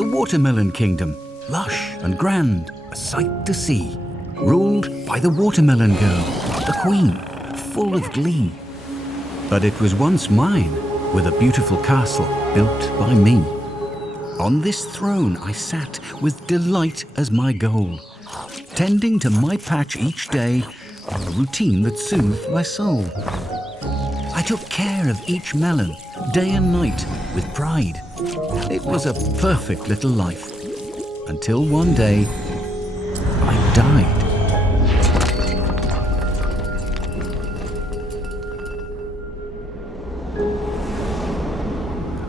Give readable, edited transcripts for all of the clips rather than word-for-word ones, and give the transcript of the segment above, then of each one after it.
The watermelon kingdom, lush and grand, a sight to see, ruled by the watermelon girl, the queen, full of glee. But it was once mine, with a beautiful castle built by me. On this throne I sat with delight as my goal, tending to my patch each day, a routine that soothed my soul. I took care of each melon, day and night, with pride. It was a perfect little life, until one day I died.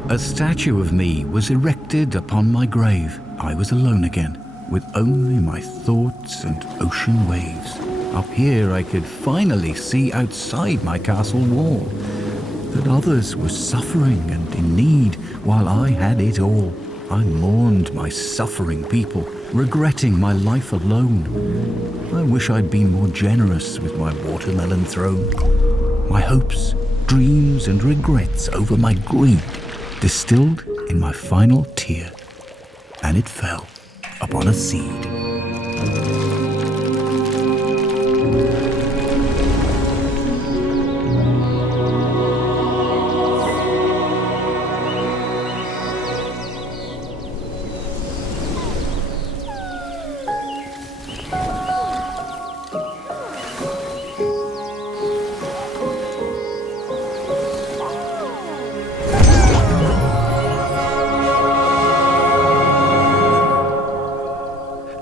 A statue of me was erected upon my grave. I was alone again, with only my thoughts and ocean waves. Up here I could finally see outside my castle wall that others were suffering and in need while I had it all. I mourned my suffering people, regretting my life alone. I wish I'd been more generous with my watermelon throne. My hopes, dreams and regrets over my greed distilled in my final tear, and it fell upon a seed.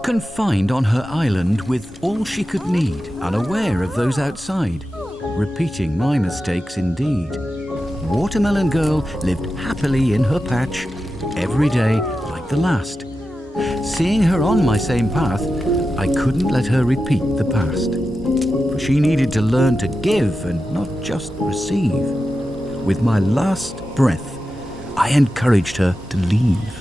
Confined on her island with all she could need, unaware of those outside, repeating my mistakes indeed. Watermelon Girl lived happily in her patch, every day like the last. Seeing her on my same path, I couldn't let her repeat the past. For she needed to learn to give and not just receive. With my last breath, I encouraged her to leave.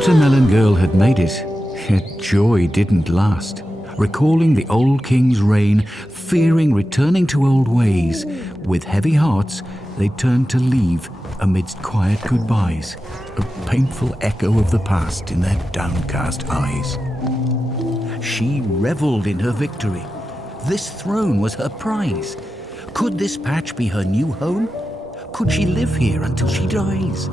Watermelon Girl had made it, yet joy didn't last. Recalling the old king's reign, fearing returning to old ways, with heavy hearts, they turned to leave amidst quiet goodbyes, a painful echo of the past in their downcast eyes. She revelled in her victory. This throne was her prize. Could this patch be her new home? could she live here until she dies?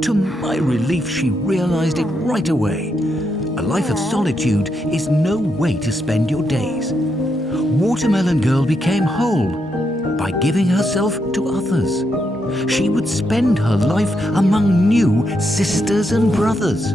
To my relief, she realized it right away. A life of solitude is no way to spend your days. Watermelon Girl became whole by giving herself to others. She would spend her life among new sisters and brothers.